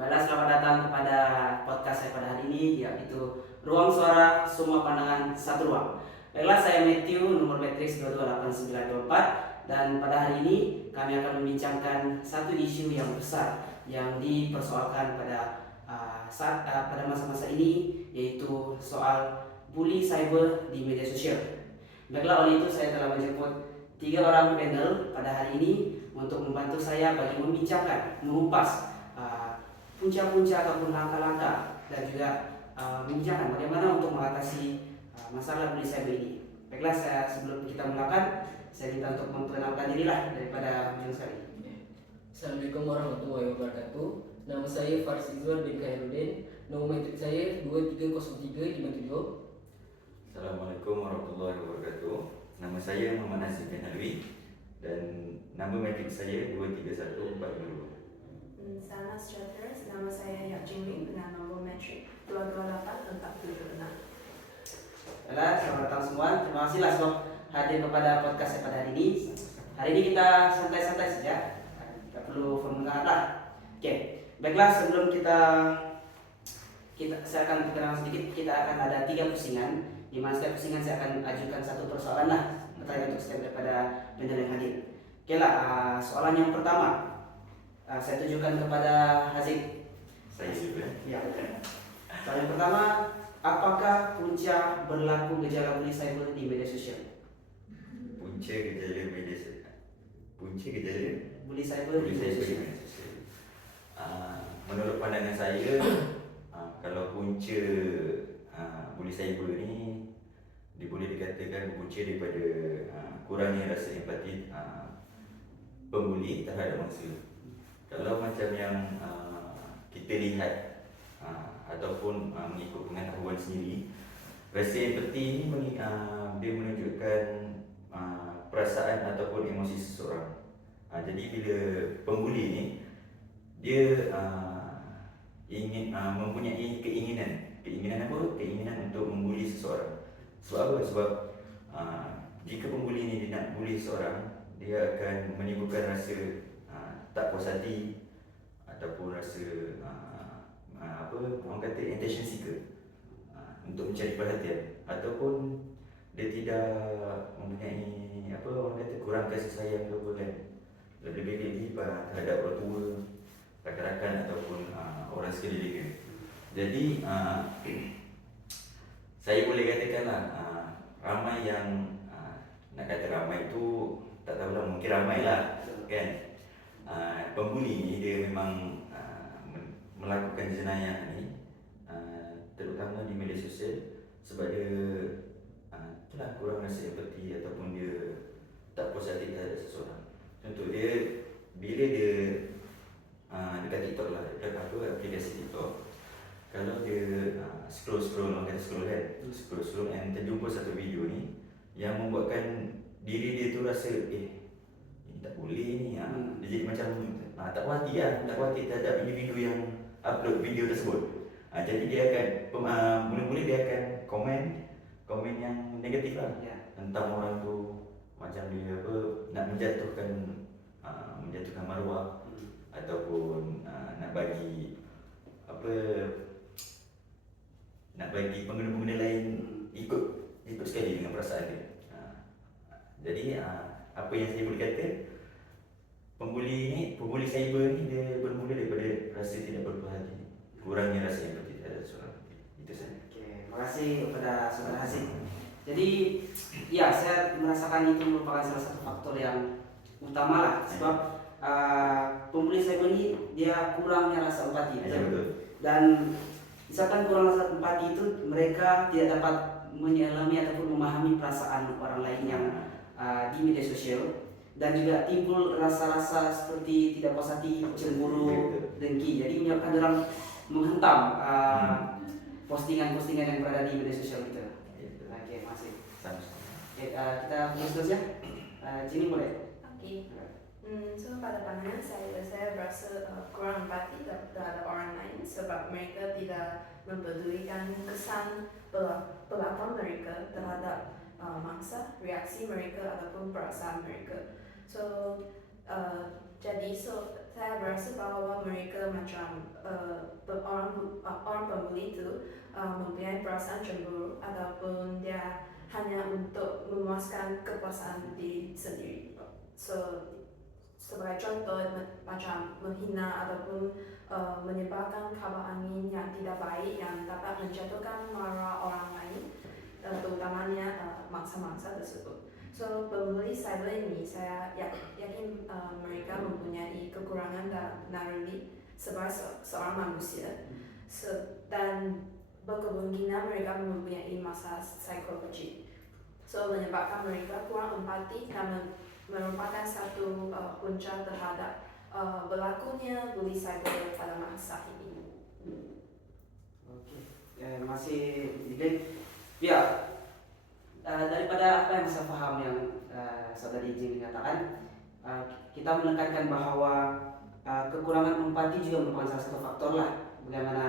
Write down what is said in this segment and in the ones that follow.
Baiklah, selamat datang kepada podcast saya pada hari ini, yaitu Ruang Suara Semua Pandangan Satu Ruang. Baiklah, saya Matthew, nomor matriks 228924, dan pada hari ini kami akan membincangkan satu isu yang besar yang dipersoalkan pada masa-masa ini, yaitu soal bully cyber di media sosial. Baiklah, oleh itu saya telah menjemput 3 orang panel pada hari ini untuk membantu saya bagi membincangkan, mengupas punca-punca ataupun langkah-langkah dan juga membincangkan bagaimana untuk mengatasi masalah bully cyber ini. Baiklah, sebelum kita mulakan, saya minta untuk memperkenalkan dirilah daripada beliau sekali. Assalamualaikum warahmatullahi wabarakatuh. Nama saya Faris Izwar bin Khairuddin. Nomor matrik saya 230357. Assalamualaikum warahmatullahi wabarakatuh. Nama saya Muhammad Nazif bin Alwi dan nama matrik saya 231452. Selamat sejahtera, nama saya Yak Jingling dengan nombor matrik 22846. Baiklah, selamat datang semua. Terima kasihlah sebab hadir kepada podcast saya pada hari ini. Hari ini kita santai-santai saja, tidak perlu formulir lah. Oke, baiklah, sebelum saya akan perkenalkan sedikit. Kita akan ada 3 pusingan, di mana setiap pusingan saya akan ajukan satu persoalan lah, pertanyaan untuk setiap daripada panel yang hadir. Oke lah, soalan yang pertama saya tujukan kepada Haziq. Saya juga. Ya. Soalan yang pertama, apakah punca berlaku gejala bully cyber di media sosial? Punca gejala bully cyber Bully cyber di media sosial. Menurut pandangan saya, kalau punca bully cyber ni boleh dikatakan berpunca daripada kurangnya rasa empati pembuli terhadap mangsa. Kalau macam yang kita lihat ataupun mengikut pengetahuan sendiri, rasa empati ni dia menunjukkan perasaan ataupun emosi seseorang. Jadi bila pembuli ni dia ingin mempunyai keinginan untuk membuli seseorang. Sebab apa? Sebab jika pembuli ni dia nak bully seseorang, dia akan menimbulkan rasa tak puas hati ataupun rasa orang kata attention seeker, untuk mencari perhatian, ataupun dia tidak mempunyai orang kata kurang kasih sayang ke apa kan, lebih-lebih terhadap orang tua, rakan-rakan ataupun orang sekelilingnya. Jadi saya boleh katakanlah ramai yang nak kata ramai tu tak tahulah, mungkin ramai lah kan. Pembuli ni dia memang melakukan jenayah ni terutama di media sosial sebab dia itulah kurang rasa empati ataupun dia tak puas hati terhadap seseorang. Contoh dia bila dia dekat TikTok lah, dekat aplikasi TikTok, kalau dia scroll orang kata scroll and terjumpa satu video ni yang membuatkan diri dia tu rasa ini tak boleh ni, dia jadi macam tak puas hati terhadap individu yang upload video tersebut. Jadi dia akan mula-mula dia akan komen yang negatif lah, tentang orang tu, macam dia nak menjatuhkan maruah, ataupun nak bagi pengguna-pengguna lain ikut sekali dengan perasaan dia. Jadi apa yang saya boleh kata, pembuli cyber ni dia bermula daripada rasa tidak berpuas hati, kurangnya rasa empati terhadap seorang. Itu saja. Oke, terima kasih kepada saudara Haziq. Jadi ya, saya merasakan itu merupakan salah satu faktor yang utama lah, sebab pembuli cyber ini dia kurangnya rasa empati. Betul. Dan misalkan kurang rasa empati itu, mereka tidak dapat menyelami ataupun memahami perasaan orang lain yang di media sosial, dan juga timbul rasa-rasa seperti tidak puas hati, cemburu, dengki. Jadi menyebabkan orang menghentam postingan-postingan yang berada di media sosial kita. Oke, masih. Oke, kita terus ya. Jini boleh. Oke. So pada pandangan saya berasa kurang empati terhadap orang lain sebab mereka tidak mempedulikan kesan pelakon mereka terhadap mangsa, reaksi mereka ataupun perasaan mereka. Jadi saya berasa bahwa mereka macam orang pembuli itu mempunyai perasaan cemburu ataupun dia hanya untuk memuaskan kepuasan diri sendiri. So sebagai contoh macam menghina ataupun menyebarkan kabar angin yang tidak baik yang dapat menjatuhkan marah orang lain, terutamanya mangsa-mangsa tersebut. So pembuli cyber ini saya yakin mereka mempunyai kekurangan dalam naluri sebagai seorang manusia, dan berkemungkinan mereka mempunyai masalah psikologi. So menyebabkan mereka kurang empati dan merupakan satu punca terhadap berlakunya bully cyber pada masa ini. Oke, masih Idin. Ya, daripada apa yang saya paham yang saudari Ijin katakan, kita menekankan bahwa kekurangan empati juga merupakan salah satu faktor lah bagaimana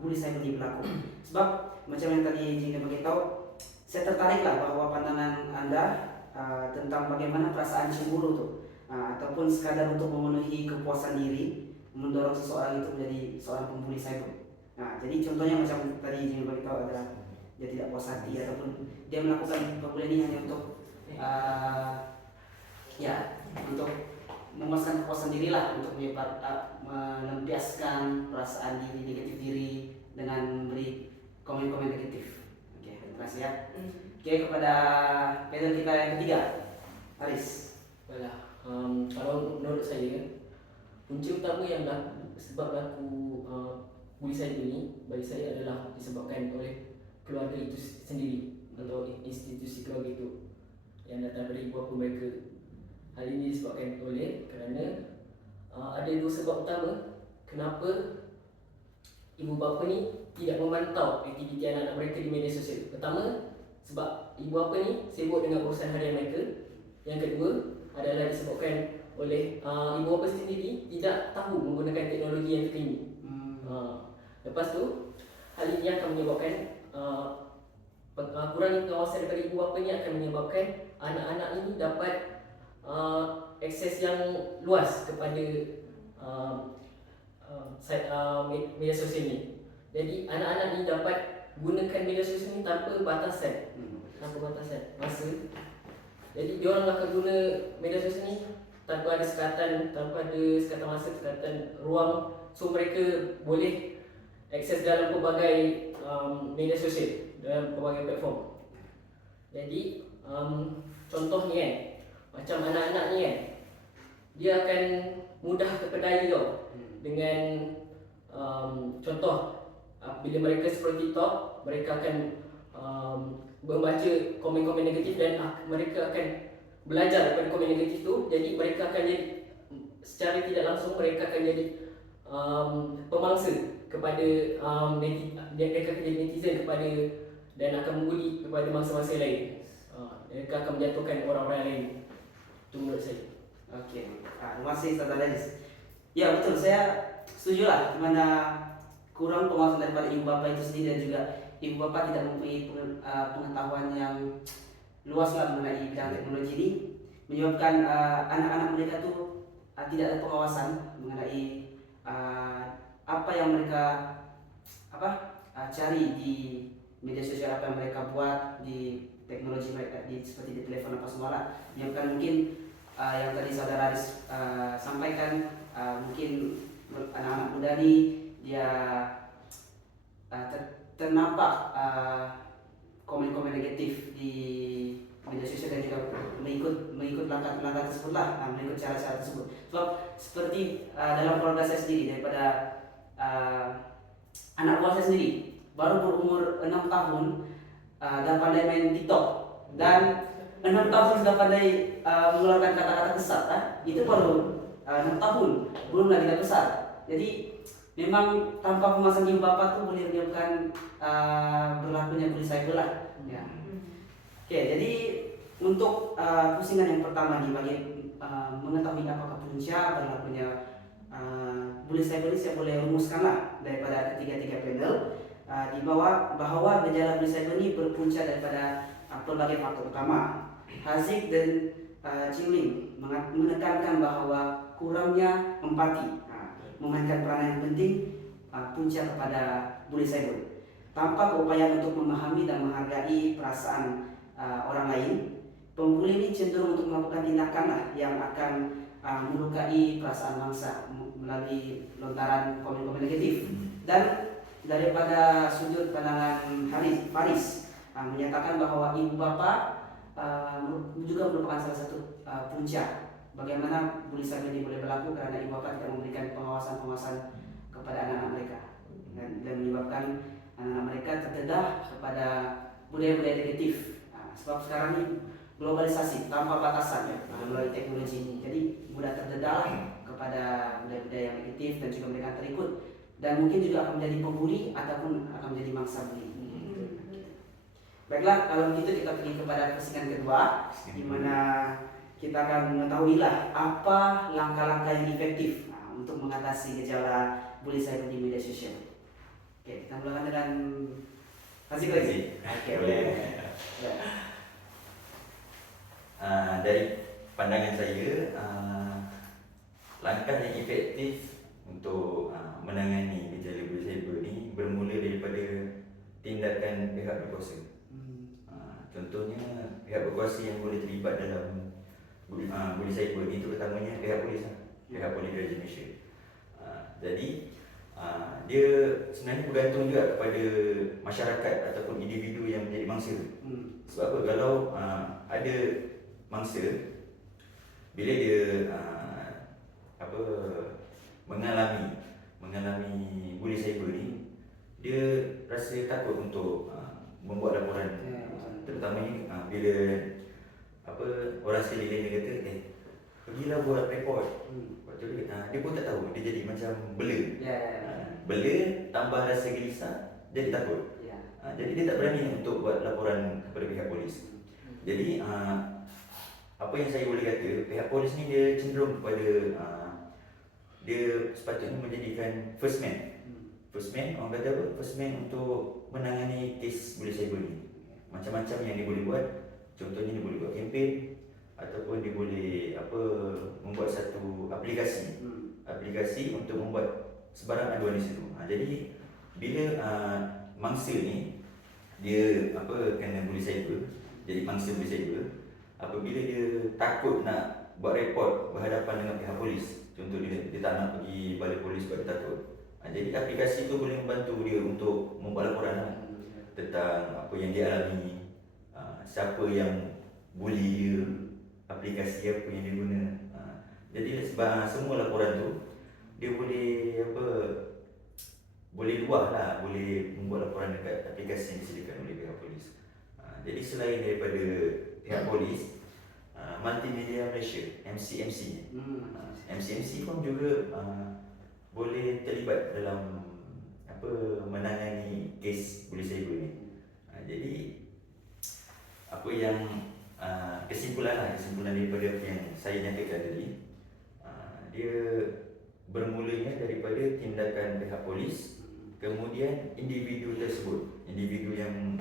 bully cyber ini berlaku. Sebab macam yang tadi Ijin beritahu, saya tertarik lah bahwa pandangan Anda tentang bagaimana perasaan cemburu tuh, ataupun sekadar untuk memenuhi kepuasan diri mendorong seseorang itu menjadi seorang pembuli cyber. Nah, jadi contohnya macam tadi Ijin beritahu adalah dia tidak puas hati ataupun dia melakukan pembulian ini hanya untuk untuk memuaskan kepuasan diri lah, untuk melampiaskan perasaan diri negatif diri dengan memberi komen-komen negatif. Oke, terima kasih ya. Oke, kepada panel kita yang ketiga, Aris. Kalau menurut saya, punca utama yang sebab laku bully cyber ini bagi saya adalah disebabkan oleh keluarga itu sendiri atau institusi keluarga itu yang datang dari ibu bapa mereka. Hal ini disebabkan oleh kerana ada dua sebab utama kenapa ibu bapa ni tidak memantau aktiviti anak-anak mereka di media sosial. Pertama, sebab ibu bapa ni sibuk dengan urusan harian mereka. Yang kedua adalah disebabkan oleh ibu bapa sendiri tidak tahu menggunakan teknologi yang terkini. Lepas tu, hal ini akan menyebabkan kurangnya pengawasan daripada ibu bapa ni akan menyebabkan anak-anak ini dapat akses yang luas kepada media sosial ni. Jadi anak-anak ni dapat gunakan media sosial ni tanpa batasan, masa. Jadi dia orang akan guna media sosial ni tanpa ada sekatan masa, sekatan ruang. So mereka boleh akses dalam pelbagai media sosial, dalam pelbagai platform. Jadi contoh ni kan, macam anak-anak ni kan, dia akan mudah terpedaya tau dengan contoh bila mereka scroll TikTok, mereka akan membaca komen-komen negatif dan mereka akan belajar daripada komen negatif tu. Jadi mereka akan jadi, secara tidak langsung mereka akan jadi pemangsa kepada mereka akan jadi netizen kepada dan akan membuli kepada mangsa-mangsa lain. Mereka akan menjatuhkan orang-orang lain. Itu menurut saya. Okey, terima kasih saudara Aris. Ya betul, saya setuju lah mana kurang pengawasan daripada ibu bapa itu sendiri dan juga ibu bapa tidak mempunyai pengetahuan yang luas lah mengenai bidang teknologi ini, menyebabkan anak-anak mereka tuh tidak ada pengawasan mengenai apa yang mereka cari di media sosial, apa yang mereka buat di teknologi mereka, seperti di telepon apa semua lah. Menyebabkan mungkin yang tadi saudara Aris sampaikan, mungkin anak-anak muda ni dia ternampak komen-komen negatif di media sosial dan juga mengikut langkah-langkah tersebut lah, mengikut cara-cara tersebut. Sebab seperti dalam keluarga saya sendiri, daripada anak buah saya sendiri baru berumur 6 tahun dan pandai main TikTok, dan 6 tahun sudah pandai mengeluarkan kata-kata besar itu baru 6 tahun, belum lagi dah besar. Jadi memang tanpa pengawasan ibu bapa tu boleh menyebabkan berlakunya bully cyber lah. Ya. Oke, jadi untuk pusingan yang pertama nih, bagi mengetahui apakah punca berlakunya bully cyber ini, saya boleh rumuskan lah daripada ketiga-tiga panel di bawah bahwa gejala bully cyber ini berpunca daripada berbagai faktor utama. Haziq dan Jingling menekankan bahwa kurangnya empati memainkan peranan yang penting punca kepada bully cyber. Tanpa keupayaan untuk memahami dan menghargai perasaan orang lain, pembuli ini cenderung untuk melakukan tindakan yang akan melukai perasaan bangsa melalui lontaran komen-komen negatif. Dan daripada sudut pandangan Faris menyatakan bahwa ibu bapa juga merupakan salah satu punca bagaimana bully cyber ini boleh berlaku karena ibu bapa tidak memberikan pengawasan kepada anak-anak mereka dan menyebabkan anak-anak mereka terdedah kepada budaya-budaya negatif. Sebab sekarang ini globalisasi tanpa batasan melalui teknologi ini, jadi mudah terdedah kepada budaya-budaya yang negatif dan juga mereka terikut dan mungkin juga akan menjadi pembuli ataupun akan menjadi mangsa bully. Baiklah, kalau begitu kita pergi kepada postingan kedua, di mana kita akan mengetahui apa langkah-langkah yang efektif untuk mengatasi gejala bully cyber di media sosial. Oke, kita mulakan dengan Hazik lagi. Oke, boleh. Dari pandangan saya, langkah yang efektif untuk menangani gejala bully cyber ini bermula daripada tindakan pihak berkuasa. Contohnya pihak berkuasa yang boleh terlibat dalam bully cyber ini terutamanya pihak polis Raja Malaysia. Jadi dia sebenarnya bergantung juga kepada masyarakat ataupun individu yang menjadi mangsa. Sebab apa? Kalau ada mangsa bila dia mengalami bully cyber ni, dia rasa takut untuk membuat laporan. Terutamanya bila orang sekeliling dia kata pergilah buat report. Waktu tu dia pun tak tahu, dia jadi macam bela. Bela tambah rasa gelisah, jadi takut. Jadi dia tak berani untuk buat laporan kepada pihak polis. Jadi apa yang saya boleh kata, pihak polis ni dia cenderung kepada dia sepatutnya menjadikan first man. First man, orang kata apa? First man untuk menangani kes bully cyber ni. Macam-macam yang dia boleh buat. Contohnya dia boleh buat kempen ataupun dia boleh membuat satu aplikasi untuk membuat sebarang aduan di situ. Jadi bila mangsa ni dia kena bully cyber, jadi mangsa bully cyber, apabila dia takut nak buat report berhadapan dengan pihak polis, contoh dia tak nak pergi balai polis sebab dia takut. Jadi aplikasi tu boleh membantu dia untuk membuat laporan tentang apa yang dia alami, siapa yang bully dia, aplikasi apa yang dia guna. Jadi semua laporan tu dia boleh boleh luahlah, boleh membuat laporan dekat aplikasi yang disediakan oleh pihak polis. Jadi selain daripada pihak polis, Multimedia Malaysia MCMC pun juga boleh terlibat dalam menangani kes bully cyber ni. Jadi apa yang kesimpulan daripada apa yang saya nyatakan tadi, dia bermulanya daripada tindakan pihak polis, kemudian individu tersebut, individu yang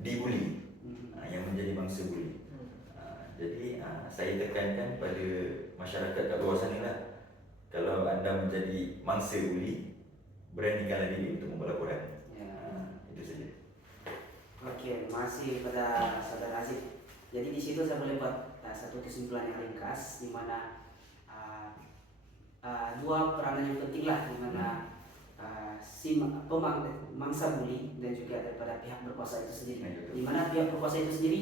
dibuli, yang menjadi mangsa buli. Jadi saya tekankan pada masyarakat kat luar sana lah, kalau anda menjadi mangsa buli, beranikanlah diri untuk membuat laporan. Itu saja. Okey, masih pada saudara Aziz. Jadi di situ saya boleh buat satu kesimpulan yang ringkas, di mana dua peranan yang penting lah, di mana si mangsa buli dan juga daripada pihak berkuasa itu sendiri. Di mana pihak berkuasa itu sendiri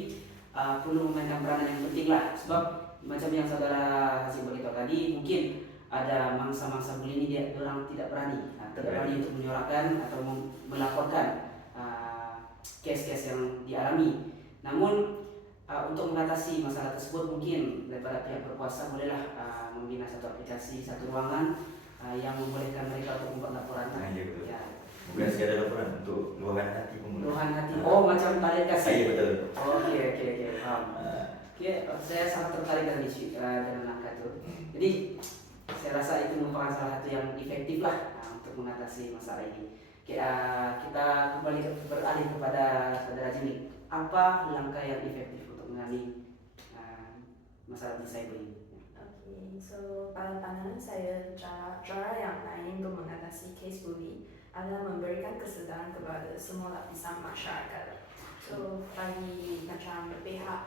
perlu memainkan peranan yang penting lah, sebab macam yang saudara Aziz beritahu tadi, mungkin ada mangsa-mangsa buli ini orang tidak berani untuk menyuarakan atau melaporkan kes-kes yang dialami. Namun untuk mengatasi masalah tersebut, mungkin daripada pihak berkuasa bolehlah membina satu aplikasi, satu ruangan yang membolehkan mereka untuk membuat laporan. Bukan sekadar laporan, untuk luahan hati pun. Luahan hati. Oh, macam balik kasih. Betul. Okey, faham. Saya sangat tertarik dengan langkah itu. Jadi saya rasa itu merupakan salah satu yang efektif lah untuk mengatasi masalah ini. Kita kembali beralih kepada saudara Jimmy. Apa langkah yang efektif untuk menangani masalah buli cyber ini? Okay, so pada pandangan saya cara yang lain untuk mengatasi case bully adalah memberikan kesedaran kepada semua lapisan masyarakat. So bagi macam pihak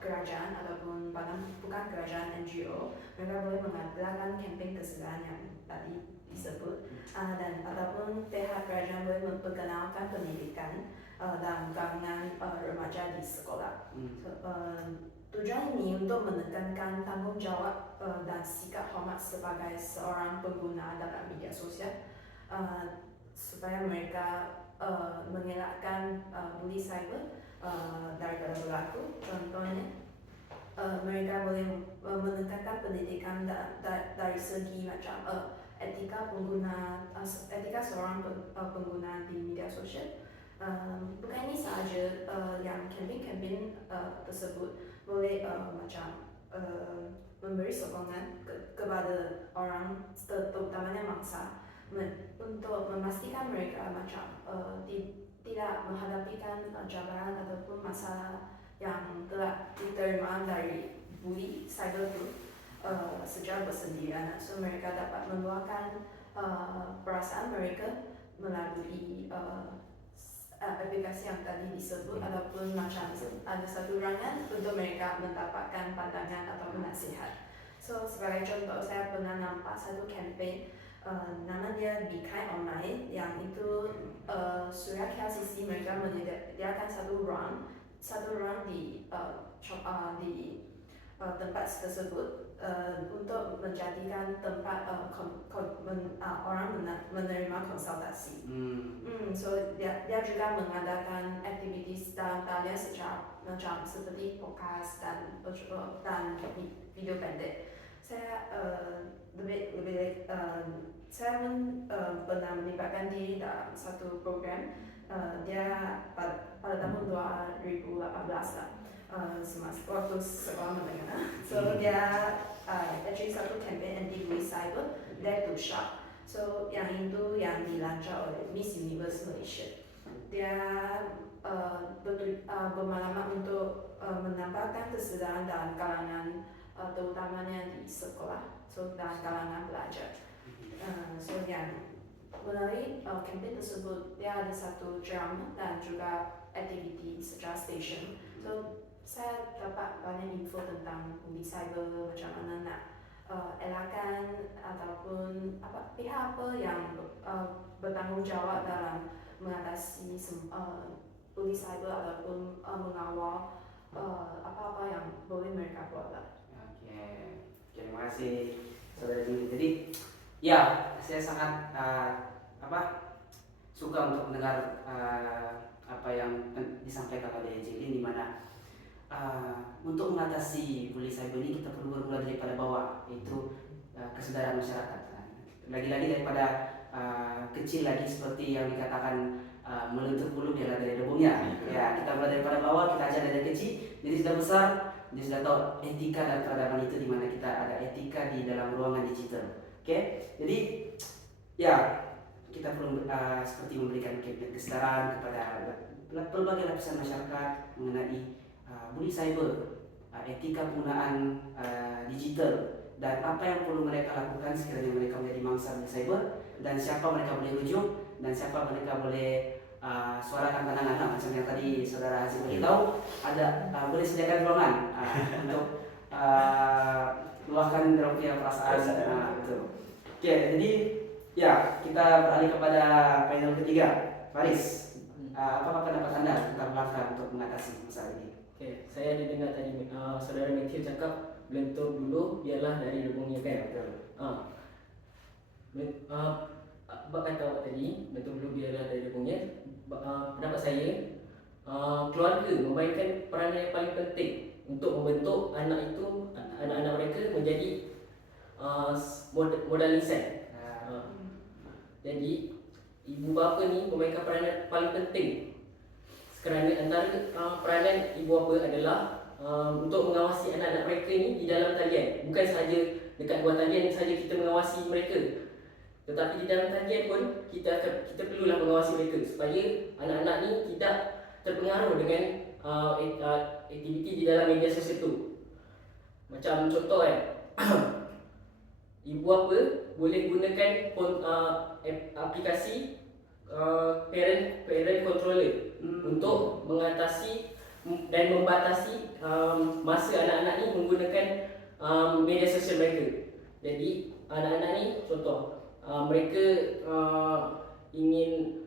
kerajaan ataupun bukan kerajaan NGO, mereka boleh mengadakan kempen kesedaran yang tadi disebut, dan ataupun pihak kerajaan boleh memperkenalkan pendidikan dalam kalangan remaja di sekolah. So, tujuan ini untuk menekankan tanggung jawab dan sikap hormat sebagai seorang pengguna dalam media sosial, supaya mereka mengelakkan bully cyber daripada berlaku. Contohnya, mereka boleh menekankan pendidikan dari segi macam etika seorang pengguna di media sosial. Bukan ini sahaja, yang kempen tersebut boleh macam memberi sokongan kepada orang, terutamanya mangsa, untuk memastikan mereka macam tidak menghadapikan cabaran ataupun masalah yang telah diterima dari bully cyber itu secara bersendirian. So mereka dapat meluahkan perasaan mereka melalui aplikasi yang tadi disebut, ataupun macam ada satu ruangan untuk mereka mendapatkan pandangan ataupun nasihat. So sebagai contoh, saya pernah nampak satu campaign, nama dia Be Kind Online, yang itu Suria KLCC mereka menyediakan satu ruang di tempat tersebut untuk menjadikan tempat orang menerima konsultasi. So dia juga mengadakan aktivitas dalam talian macam seperti podcast dan video pendek. Saya saya pernah melibatkan diri dalam satu program, dia pada tahun 2018 lah, waktu sekolah menengah. So dia actually satu campaign anti-bully cyber, Dare to Shop. So yang itu yang dilancar oleh Miss Universe Malaysia. Dia bermaklumat untuk menambahkan kesedaran dalam kalangan terutamanya di sekolah, so dalam kalangan pelajar. So yang melalui campaign tersebut, dia ada satu drama dan juga aktiviti secara station. So saya dapat banyak info tentang bully cyber, macam mana nak elakkan ataupun pihak apa yang bertanggung jawab dalam mengatasi bully cyber ataupun mengawal apa-apa yang boleh mereka buat lah. Oke, terima kasih saudara Juli. Jadi ya, saya sangat suka untuk mendengar apa yang disampaikan oleh Juli, di mana untuk mengatasi bully cyber ini kita perlu bermula daripada bawah, yaitu kesadaran masyarakat. Lagi-lagi daripada kecil lagi, seperti yang dikatakan melentur bulu biarlah dari rebungnya. Ya, kita mulai daripada bawah, kita ajar dari kecil, jadi sudah besar dia sudah tahu etika dan peradaban itu, di mana kita ada etika di dalam ruangan digital. Oke, jadi ya kita perlu seperti memberikan campaign kesadaran kepada berbagai lapisan masyarakat mengenai bully cyber, etika penggunaan digital, dan apa yang perlu mereka lakukan sekiranya mereka menjadi mangsa bully cyber, dan siapa mereka boleh rujuk, dan siapa mereka boleh suarakan pandangan. Macam yang tadi saudara Hasim beritahu, ada boleh sediakan ruangan untuk luahkan dalam perasaan. Betul. Oke, jadi ya kita beralih kepada panel ketiga. Faris, apakah pendapat Anda tentang langkah untuk mengatasi masalah ini? Okay, saya ada dengar tadi saudara Matthew cakap bentuk dulu biarlah dari rebungnya, kan? Bab kata awak tadi, bentuk dulu biarlah dari rebungnya. Pendapat saya, keluarga memainkan peranan yang paling penting untuk membentuk anak-anak mereka menjadi modal lisan. Jadi ibu bapa ni memainkan peranan paling penting, kerana antara peranan ibu bapa adalah untuk mengawasi anak-anak mereka ni di dalam talian. Bukan sahaja dekat luar talian sahaja kita mengawasi mereka, tetapi di dalam talian pun kita perlulah mengawasi mereka supaya anak-anak ni tidak terpengaruh dengan aktiviti di dalam media sosial itu. Macam contoh kan, ibu bapa boleh gunakan aplikasi parent controller untuk mengatasi dan membatasi masa anak-anak ni menggunakan media sosial mereka. Jadi anak-anak ni contoh mereka ingin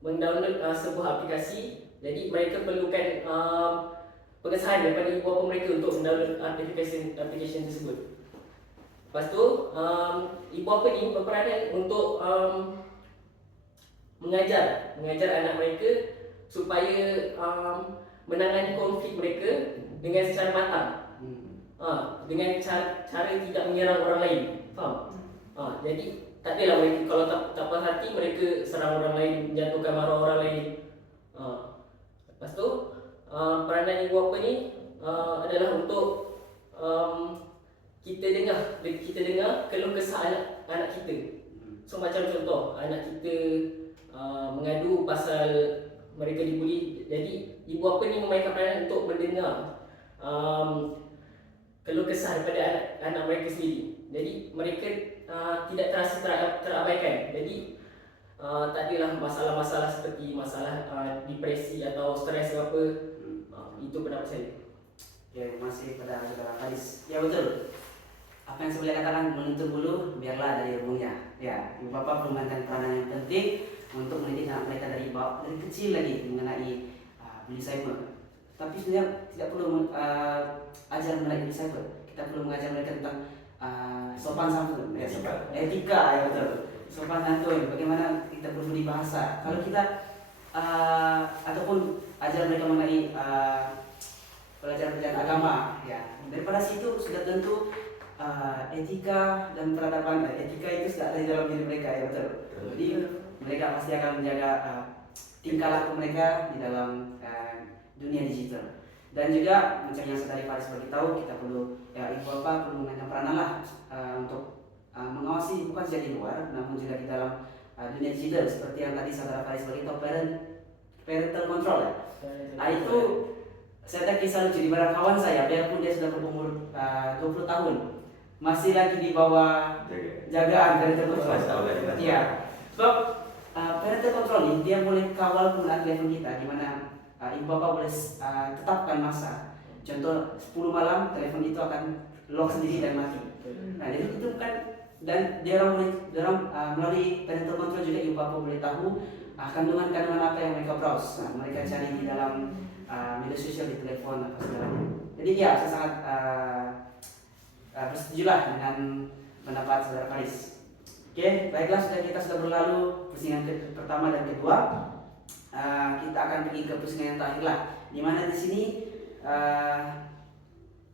mendownload sebuah aplikasi, jadi mereka perlukan pengesahan daripada ibu bapa mereka untuk mendownload aplikasi tersebut. Lepas tu ibu bapa ni berperanan untuk mengajar anak mereka supaya menangani konflik mereka dengan secara matang. Dengan cara tidak menyerang orang lain. Faham? Jadi tak adalah mereka kalau tak puas hati mereka serang orang lain, menjatuhkan marah orang lain. Lepas tu peranan ibu bapa ni adalah untuk kita dengar keluh kesah anak kita. So macam contoh anak kita mengadu pasal mereka dibuli, jadi ibu bapa ni memainkan peranan untuk mendengar keluh kesah daripada anak mereka sendiri. Jadi mereka tidak terasa terabaikan. Jadi tak adalah masalah-masalah seperti masalah depresi atau stres atau apa. Itu pendapat saya. Ya, masih pada saudara Faris. Ya betul. Apa yang saya boleh katakan, menuntut bulu biarlah dari ujungnya. Ya, ibu bapa perlu memainkan peranan yang penting untuk mendidik anak mereka dari kecil lagi mengenai bullying cyber. Tapi sebenarnya tidak perlu ajar mengenai bullying cyber. Kita perlu mengajar mereka tentang sopan santun, etika, ya betul. Sopan santun, bagaimana kita berbudi bahasa. Kalau kita ataupun ajar mereka mengenai pelajaran-pelajaran agama, ya daripada situ sudah tentu etika dan peradaban. Etika itu sudah ada di dalam diri mereka, ya betul. Jadi mereka pasti akan menjaga tingkah laku mereka di dalam dunia digital. Dan juga macam yang tadi Faris beritahu, kita perlu ibu bapa perlu memainkan peranan lah untuk mengawasi bukan saja di luar, namun juga di dalam dunia digital seperti yang tadi saudara Faris beritahu, parental control ya. Itu saya ada kisah lucu di mana kawan saya, biarpun dia sudah berumur 20 tahun, masih lagi di bawah jagaan parental control. Iya. Sebab parental control ini dia boleh kawal penggunaan telepon kita, di mana ibu bapa boleh tetapkan masa. Contoh 10 malam telepon itu akan lock sendiri dan mati. Nah, jadi itu bukan, dan dia orang melalui parental control juga ibu bapa boleh tahu kandungan-kandungan apa yang mereka browse. Mereka cari di dalam media sosial, di telepon apa segalanya. Jadi ya, saya sangat bersetujulah dengan pendapat saudara Faris. Oke, baiklah, kita sudah berlalu pusingan pertama dan kedua. Kita akan pergi ke pusingan yang terakhir lah, di mana di sini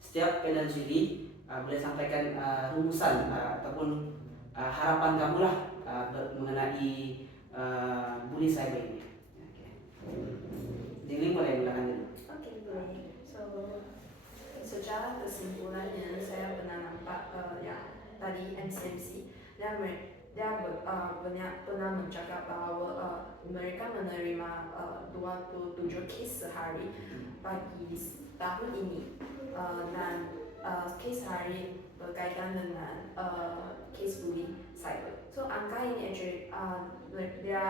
setiap panel juri boleh sampaikan rumusan ataupun harapan kamu lah mengenai bully cyber ini. Dili boleh mulakan dulu. Oke, boleh. So, secara kesimpulannya saya pernah nampak yang tadi MCMC dia pernah mencakap bahwa mereka menerima 27 kes sehari bagi tahun ini, dan kes sehari berkaitan dengan kes bully cyber. So angka ini actually dia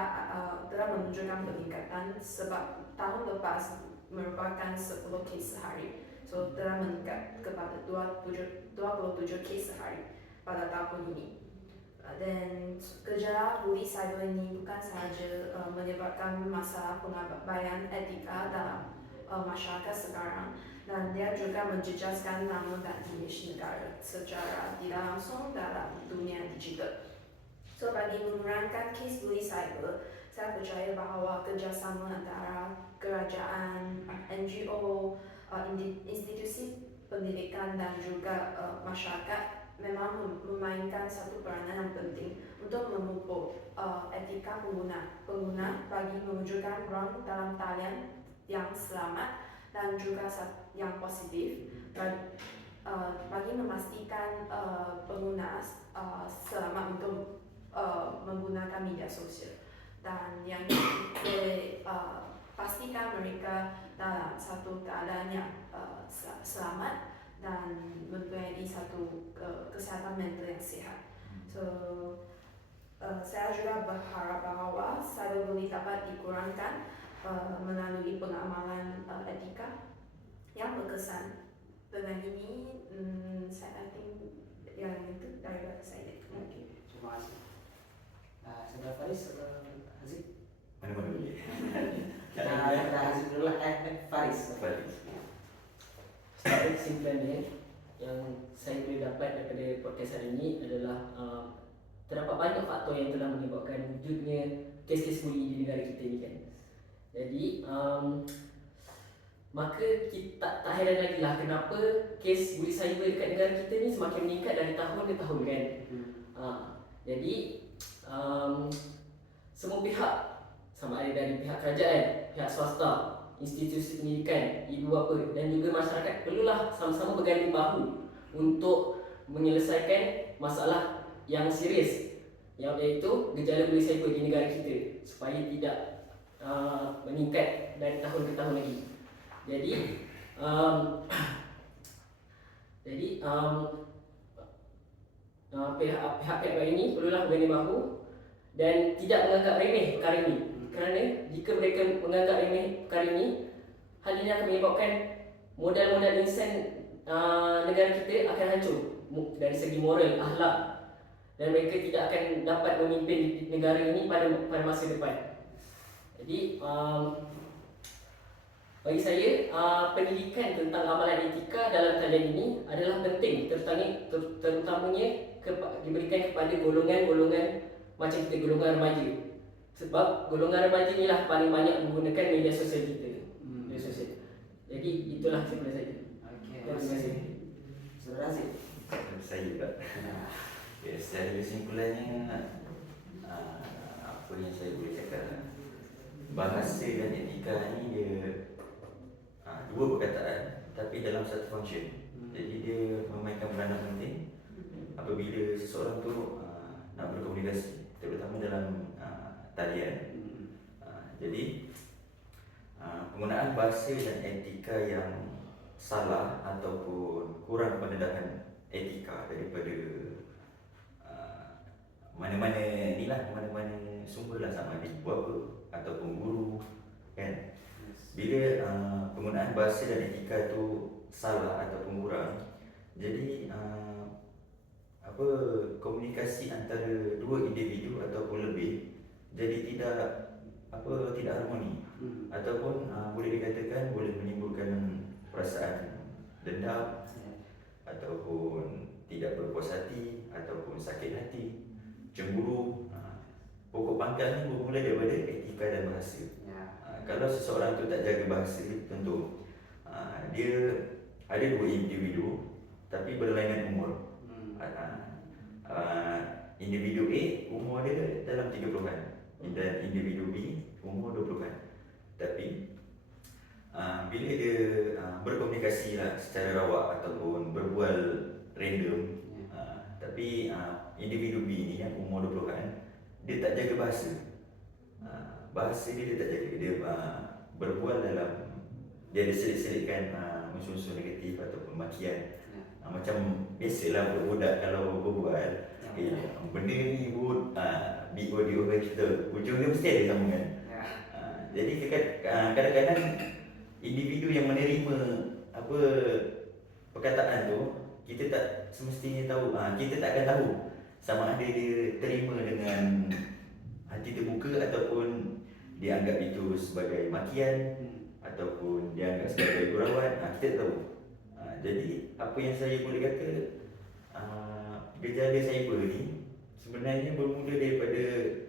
telah menunjukkan peningkatan, sebab tahun lepas merupakan 10 kes sehari. So telah meningkat kepada 27 kes sehari pada tahun ini. Dan gejala bully cyber ini bukan sahaja menyebabkan masalah pengabaian etika dalam masyarakat sekarang, dan dia juga menjejaskan nama dan imej negara secara tidak langsung dalam dunia digital. So bagi menurunkan kes bully cyber, saya percaya bahawa kerjasama antara kerajaan, NGO, institusi pendidikan dan juga masyarakat memang memainkan satu peranan yang penting untuk memupuk etika pengguna bagi mewujudkan ruang dalam talian yang selamat dan juga yang positif, bagi memastikan pengguna selamat untuk menggunakan media sosial, dan yang boleh pastikan mereka dalam satu keadaan yang selamat dan mempunyai satu kesehatan mental yang sehat. So saya juga berharap bahwa cyberbullying dapat dikurangkan melalui pengamalan etika yang berkesan. Dengan ini, saya think yang itu daripada saya. Oke, terima kasih. Saudara Faris atau Haziq? Mana-mana boleh. Kita Haziq dulu lah. Faris. Faris. Sebagai kesimpulannya, yang saya boleh dapat daripada podcast hari ini adalah terdapat banyak faktor yang telah menyebabkan wujudnya kes-kes bullying di negara kita ni kan. Jadi maka kita tak heran lagi lah kenapa kes bully cyber dekat negara kita ni semakin meningkat dari tahun ke tahun kan. Jadi semua pihak, sama ada dari pihak kerajaan, pihak swasta, institusi pendidikan, ibu bapa dan juga masyarakat perlulah sama-sama berganding bahu untuk menyelesaikan masalah yang serius, iaitu gejala bully cyber di negara kita supaya tidak meningkat dari tahun ke tahun lagi. Jadi pihak-pihak ini perlulah berganding bahu dan tidak menganggap remeh perkara ini. Kerana jika mereka menganggap remeh perkara ini, hal ini akan menyebabkan modal-modal insan negara kita akan hancur dari segi moral, akhlak, dan mereka tidak akan dapat memimpin negara ini pada masa depan. Jadi bagi saya pendidikan tentang amalan etika dalam talian ini adalah penting, terutamanya diberikan kepada golongan-golongan macam kita, golongan remaja. Sebab golongan remaja inilah paling banyak menggunakan media sosial kita. Media sosial. Jadi itulah simpulan saya. Okey, Terima kasih. Saudara Haziq. Saya juga. Ya, secara kesimpulannya apa yang saya boleh cakap, bahasa dan etika ni dia dua perkataan tapi dalam satu function. Jadi dia memainkan peranan penting apabila seseorang tu nak berkomunikasi, terutama dalam talian. Jadi penggunaan bahasa dan etika yang salah ataupun kurang pendedahan etika daripada mana-mana inilah, mana-mana sumber lah, sama ada ibu bapa ataupun guru kan. Bila penggunaan bahasa dan etika tu salah ataupun kurang, jadi komunikasi antara dua individu ataupun lebih jadi tidak harmoni, ataupun boleh dikatakan boleh menimbulkan perasaan dendam ataupun tidak berpuas hati ataupun sakit hati, cemburu. Pokok pangkal ni bermula daripada etika dan bahasa. Kalau seseorang tu tak jaga bahasa, tentu dia ada dua individu tapi berlainan umur. Individu A umur dia dalam 30-an dan individu B umur 20-an. Tapi bila dia berkomunikasi lah secara rawak ataupun berbual random, tapi individu B ni yang umur 20-an, dia tak jaga bahasa. Bahasa dia tak jaga, dia berbual dalam, dia ada selit-selitkan unsur-unsur negatif ataupun makian. Macam biasalah budak-budak kalau berbual, benda ni BODO kita, ujung dia mesti ada sambungan. Jadi kadang-kadang individu yang menerima perkataan tu, kita tak semestinya tahu, kita tak akan tahu sama ada dia terima dengan hati terbuka ataupun dia anggap itu sebagai makian ataupun dia anggap sebagai gurauan. Kita tak tahu. Jadi apa yang saya boleh kata, gejala cyber ni sebenarnya bermula daripada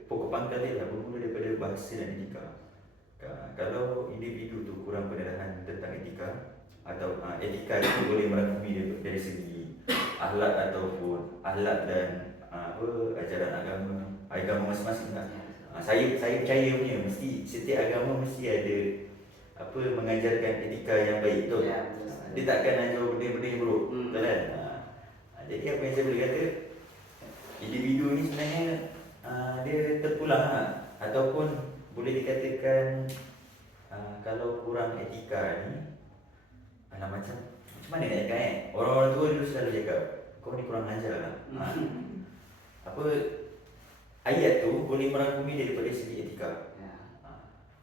pokok pangkal dia lah, bermula daripada bahasa dan etika. Kalau individu tu kurang pendedahan tentang etika, atau etika itu boleh merangkumi dari segi akhlak ataupun akhlak dan ajaran agama masing-masing lah. Saya percaya punya mesti setiap agama mesti ada mengajarkan etika yang baik tu. Dia tak akan ajar benda-benda yang buruk, betul kan? Jadi apa yang saya boleh kata, individu ni sebenarnya dia terpulang ataupun boleh dikatakan kalau kurang etika ni, macam mana nak cakap orang kau ni kurang ajar lah. Apa ayat tu boleh merangkumi daripada segi etika.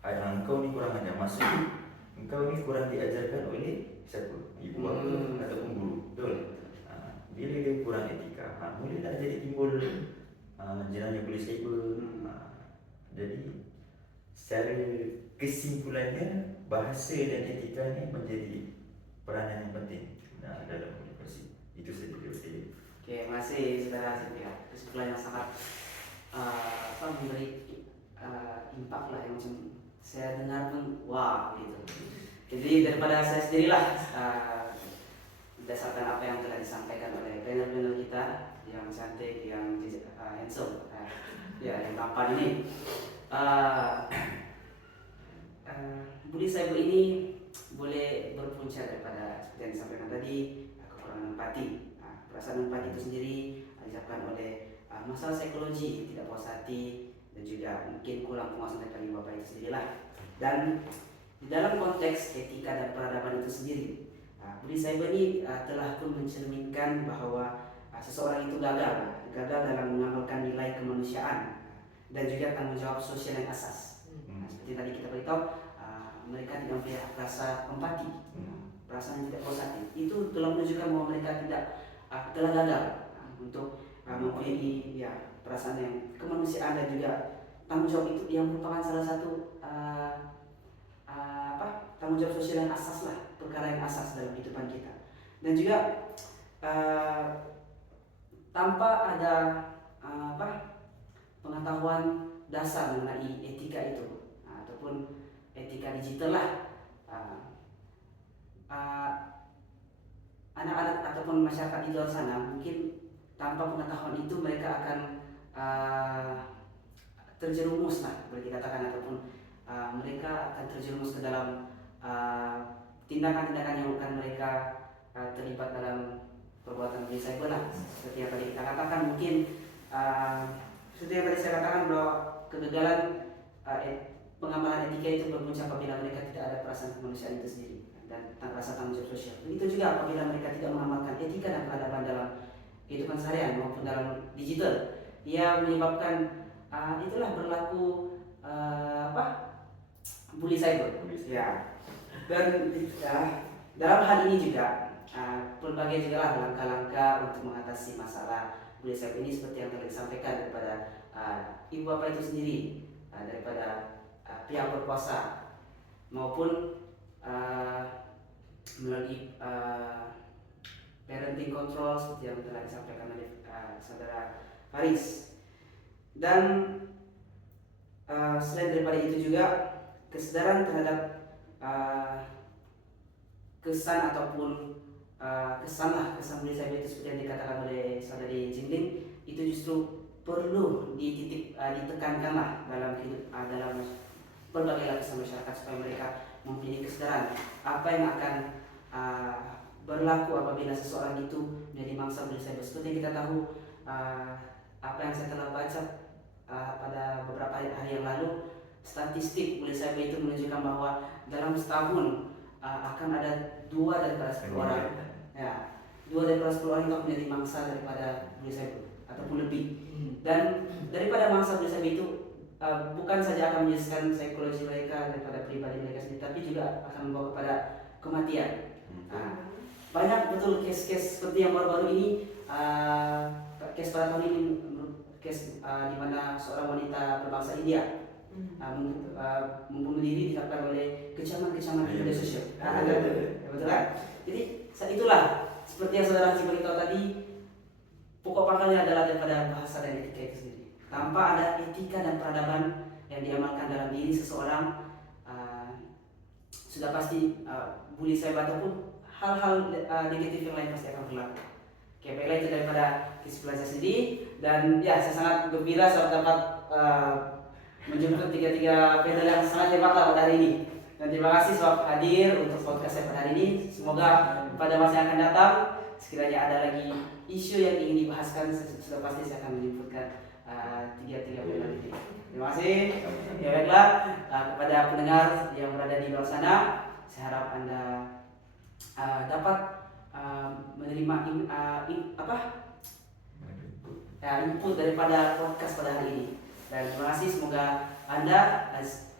Engkau ni kurang ajar, maksud engkau ni kurang diajarkan oleh siapa? Ibu bapa ataupun guru. Betul? Bila dia kurang etika, mulalah jadi timbul jenayah polis cyber. Jadi secara kesimpulannya, bahasa dan etika ni menjadi peranan yang penting dalam komunikasi. Itu saja dari saya. Oke, terima kasih saudara Cynthia. Kesimpulan yang sangat memberi impact lah, yang macam saya dengar pun wow gitu. Jadi daripada saya sendirilah berdasarkan apa yang telah disampaikan oleh panel-panel kita yang cantik, yang handsome, yang tampan ini. Bully cyber ini boleh berpunca daripada seperti yang disampaikan tadi, kekurangan empati. Perasaan empati itu sendiri disebabkan oleh masalah psikologi, tidak puas hati, dan juga mungkin kurang penguasaan daripada ibu bapa itu sendirilah. Dan di dalam konteks etika dan peradaban itu sendiri, bully cyber ini telah pun mencerminkan bahwa seseorang itu gagal dalam mengamalkan nilai kemanusiaan dan juga tanggung jawab sosial yang asas. Seperti tadi kita beritahu, mereka tidak mempunyai rasa empati, perasaan yang tidak puas hati. Itu telah menunjukkan bahwa mereka telah gagal untuk mempunyai perasaan yang kemanusiaan dan juga tanggung jawab itu yang merupakan salah satu tanggung jawab sosial yang asas lah, perkara yang asas dalam kehidupan kita. Dan juga tanpa ada pengetahuan dasar mengenai etika itu ataupun etika digital lah, anak-anak ataupun masyarakat di luar sana mungkin tanpa pengetahuan itu mereka akan terjerumus lah, boleh dikatakan, ataupun mereka akan terjerumus ke dalam tindakan-tindakan yang akan mereka terlibat dalam perbuatan bully cyber lah. Seperti yang tadi kita katakan, mungkin seperti yang tadi saya katakan bahwa kegagalan pengamalan etika itu berpunca apabila mereka tidak ada perasaan kemanusiaan itu sendiri dan rasa tanggung jawab sosial. Begitu juga apabila mereka tidak mengamalkan etika dan peradaban dalam kehidupan seharian maupun dalam digital, ia menyebabkan itulah berlaku bully cyber. Ya. Dan dalam hal ini juga berbagai juga lah langkah-langkah untuk mengatasi masalah bully cyber ini, seperti yang telah disampaikan daripada ibu bapa itu sendiri, daripada pihak berkuasa maupun melalui parenting control seperti yang telah disampaikan oleh saudara Faris. Dan selain daripada itu juga kesadaran terhadap kesan ataupun kesan bully cyber itu seperti yang dikatakan oleh saudari Jingling, itu justru perlu ditekankanlah dalam berbagai lapisan masyarakat supaya mereka mempunyai kesadaran apa yang akan berlaku apabila seseorang itu menjadi mangsa bully cyber. Seperti yang kita tahu, apa yang saya telah baca pada beberapa hari yang lalu, statistik bully cyber itu menunjukkan bahwa dalam setahun akan ada 2 daripada 10 orang, 2 daripada 10 orang itu akan menjadi mangsa daripada bully cyber ataupun lebih. Dan daripada mangsa bully cyber itu bukan saja akan menyusahkan psikologi mereka daripada pribadi mereka sendiri, tapi juga akan membawa kepada kematian. Banyak betul kes-kes seperti yang baru-baru ini, kes pada tahun ini, kes di mana seorang wanita berbangsa India membunuh diri disebabkan oleh kecaman-kecaman di media sosial. Betul kan? Jadi itulah seperti yang saudara Haji beritahu tadi, pokok pangkalnya adalah daripada bahasa dan etika itu sendiri. Tanpa ada etika dan peradaban yang diamalkan dalam diri seseorang, sudah pasti bully cyber ataupun hal-hal negatif yang lain pasti akan berlaku. Oke, baiklah, itu daripada kesimpulan saya sendiri. Dan ya, saya sangat gembira saat dapat menjemput tiga panel yang sangat hebat pada hari ini. Dan terima kasih sudah hadir untuk podcast saya pada hari ini. Semoga pada masa yang akan datang, sekiranya ada lagi isu yang ingin dibahaskan, sudah pasti saya akan menjemputkan tiga panel ini. Terima kasih. Ya baiklah, kepada pendengar yang berada di luar sana, saya harap Anda dapat menerima input daripada podcast pada hari ini. Dan terima kasih, semoga Anda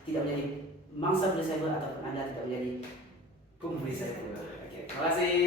tidak menjadi mangsa disable ataupun Anda tidak menjadi pembeli disable. Oke, terima kasih.